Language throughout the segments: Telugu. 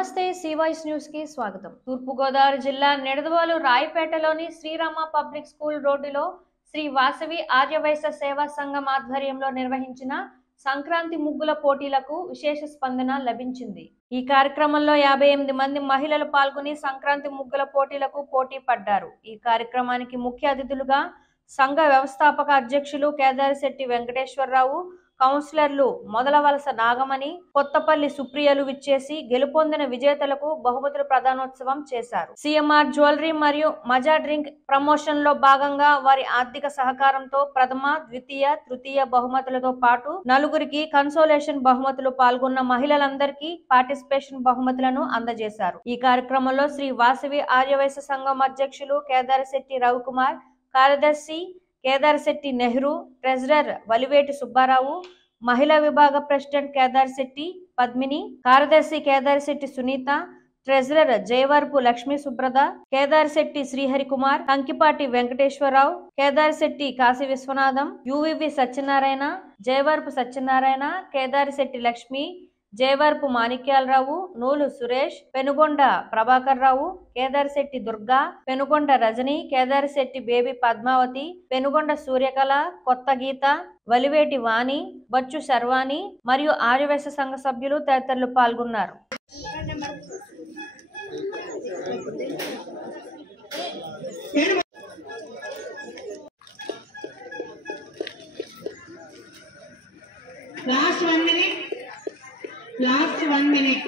నమస్తే సివాయిస్ న్యూస్ కి స్వాగతం. తూర్పు గోదావరి జిల్లా నిడదవోలు రాయపేటలోని శ్రీరామ పబ్లిక్ స్కూల్ రోడ్డులో శ్రీ వాసవి ఆర్యవైశ్య సేవా సంఘం ఆధ్వర్యంలో నిర్వహించిన సంక్రాంతి ముగ్గుల పోటీలకు విశేష స్పందన లభించింది. ఈ కార్యక్రమంలో 58 మంది మహిళలు పాల్గొని సంక్రాంతి ముగ్గుల పోటీలకు పోటీ పడ్డారు. ఈ కార్యక్రమానికి ముఖ్య అతిథులుగా సంఘ వ్యవస్థాపక అధ్యక్షులు కేదారిశెట్టి వెంకటేశ్వరరావు, కౌన్సిలర్లు మొదలవలస నాగమణి, కొత్తపల్లి సుప్రియలు విచ్చేసి గెలుపొందిన విజేతలకు బహుమతుల ప్రదానోత్సవం చేశారు. సిఎంఆర్ జ్యువెలరీ మరియు మజా డ్రింక్ ప్రమోషన్ లో భాగంగా వారి ఆర్థిక సహకారంతో ప్రథమ, ద్వితీయ, తృతీయ బహుమతులతో పాటు నలుగురికి కన్సోలేషన్ బహుమతులు పాల్గొన్న మహిళలందరికీ పార్టిసిపేషన్ బహుమతులను అందజేశారు. ఈ కార్యక్రమంలో శ్రీ వాసవి ఆర్యవైశ్య సంఘం అధ్యక్షులు కేదారిశెట్టి రవికుమార్, కార్యదర్శి కేదారిశెట్టి నెహ్రూ, ట్రెజరర్ వలివేటి సుబ్బారావు, మహిళా విభాగ ప్రెసిడెంట్ కేదారిశెట్టి పద్మిని, కార్యదర్శి కేదారిశెట్టి సునీత, ట్రెజరర్ జయవర్పు లక్ష్మీ సుబ్రత, కేదారిశెట్టి శ్రీహరికుమార్, కంకిపాటి వెంకటేశ్వరరావు, కేదారిశెట్టి కాశీ విశ్వనాథం, యువివి సత్యనారాయణ, జయవర్పు సత్యనారాయణ, కేదారిశెట్టి లక్ష్మి, జయవర్పు మాణిక్యాలరావు, నూలు సురేష్, పెనుగొండ ప్రభాకర్ రావు, కేదారిశెట్టి దుర్గా, పెనుగొండ రజని, కేదారిశెట్టి బేబీ పద్మావతి, పెనుగొండ సూర్యకళ, కొత్త గీత, వలివేటి వాణి, బచ్చు శర్వాణి మరియు ఆర్యవైశ్య సంఘ సభ్యులు తదితరులు పాల్గొన్నారు. Last 1 minute.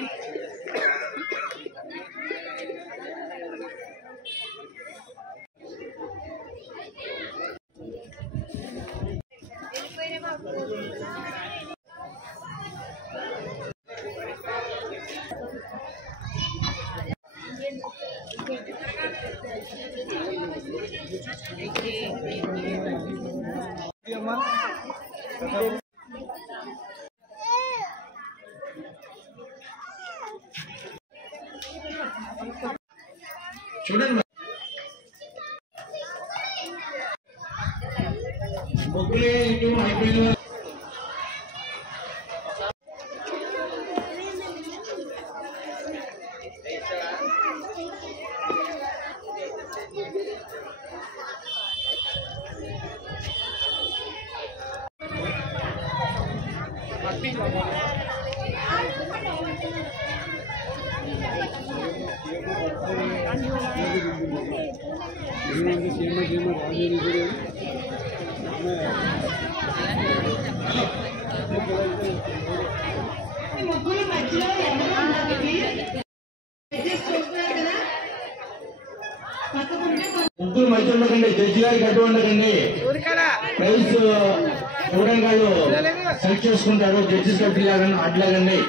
చూడండి ముగ్గులే ఇటు అయిపోయిన ముగ్గురు మధ్య ఉండకండి, జడ్జి గారికి అడ్డు ఉండకండి. ప్రైజ్ చూడని వాళ్ళు సెలెక్ట్ చేసుకుంటారు. జడ్జిస్ కట్టి లాగండి, అడ్లాగండి.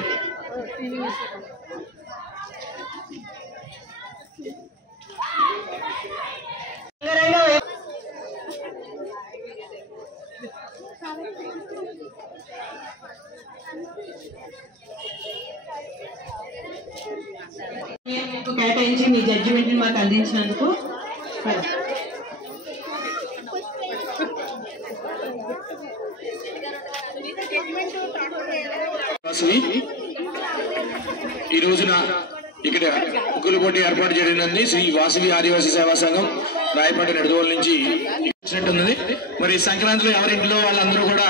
కేటాయించి మీ జడ్జిమెంట్ మాకు అందించినందుకు ఈ రోజున ఇక్కడ ముగ్గుల పోటీ ఏర్పాటు చేయనుంది శ్రీ వాసవి ఆదివాసీ సేవా సంఘం రాయపేట నిడదవోలు నుంచి ఉన్నది. మరి సంక్రాంతిలో ఎవరింట్లో వాళ్ళందరూ కూడా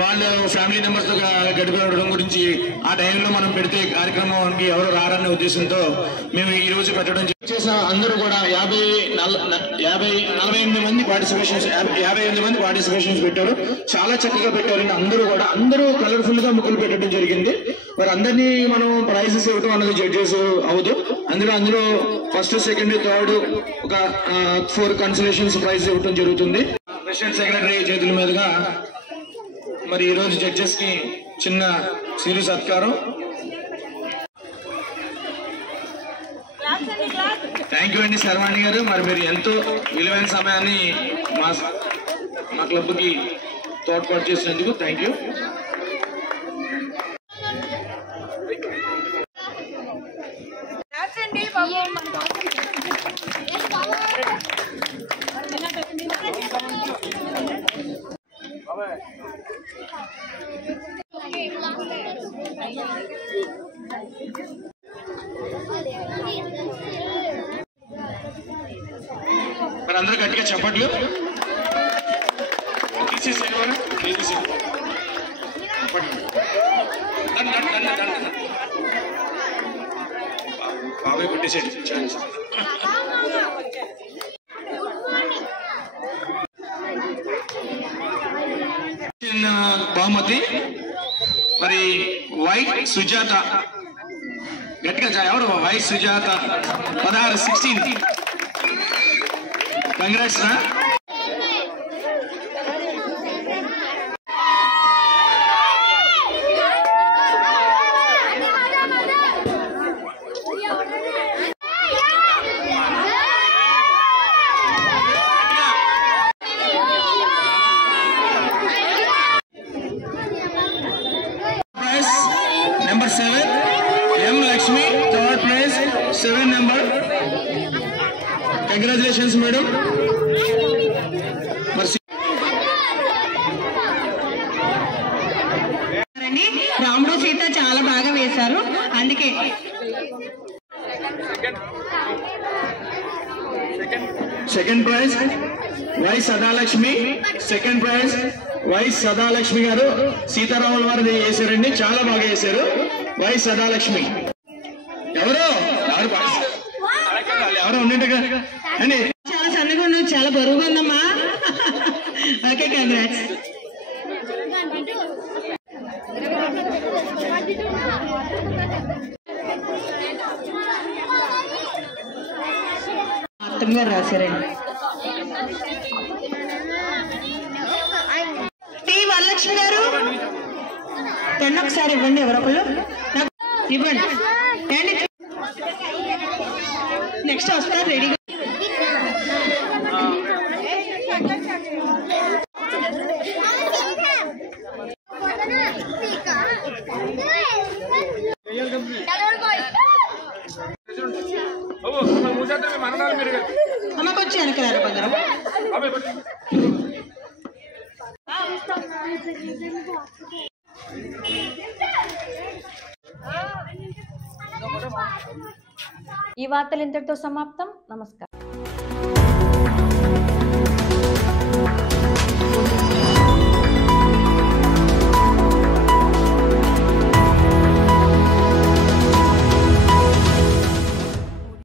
వాళ్ళ ఫ్యామిలీ మెంబర్స్ తో గడిపడం గురించి ఆ టైంలో మనం పెడితే కార్యక్రమానికి ఎవరు రారనే ఉద్దేశంతో మేము ఈ రోజు పెట్టడం చేసిన అందరూ కూడా 48 మంది పార్టిసిపేషన్స్ పెట్టారు. చాలా చక్కగా పెట్టారు. అందరూ కలర్ఫుల్ గా ముగ్గులు పెట్టడం జరిగింది. మరి అందరినీ మనం ప్రైజెస్ ఇవ్వడం అన్నది జడ్జెస్ అవదు. అందులో ఫస్ట్, సెకండ్, థర్డ్ ఒక 4 కన్సలేషన్స్ ప్రైజ్ ఇవ్వడం జరుగుతుంది. ప్రెసిడెంట్ సెక్రటరీ చేతుల మీదుగా మరి ఈ రోజు జడ్జెస్ కి చిన్న సిరి సత్కారం. థ్యాంక్ యూ అండి శర్వాణి గారు. మరి మీరు ఎంతో విలువైన సమయాన్ని మా క్లబ్ కి తోడ్పాటు చేసినందుకు థ్యాంక్ యూ. అందరూ గట్టిగా చెప్పట్లు. బాబాయ్ కొట్టేసేది బహుమతి మరి వై సుజాత, గట్టిగా ఎవరు? వై సుజాత 16 కంగ్రాట్స్ రా. Number 7, M. Lakshmi, third place, 7 number. Congratulations, madam. రాముడు సీత చాలా బాగా వేశారు, అందుకే. Second prize Y Sadalakshmi. Second prize Y Sadalakshmi గారు సీతారాముల వారిని చేశారండి, చాలా బాగా చేశారు. వై సదాలక్ష్మి ఎవరు ఉండే అండి. చాలా సన్నగా ఉన్నావు, చాలా బరువుగా ఉందమ్మా. Okay, congrats. మొత్తంగా రాశారండి. టి వరలక్ష్మి గారు 10 ఒకసారి ఇవ్వండి, ఎవరొకళ్ళు ఇవ్వండి. నెక్స్ట్ వస్తారు రెడీగా. అమ్మకి వచ్చి వెనకరారు కొందరు. ఈ వార్తలు ఇంతటితో సమాప్తం. నమస్కారం.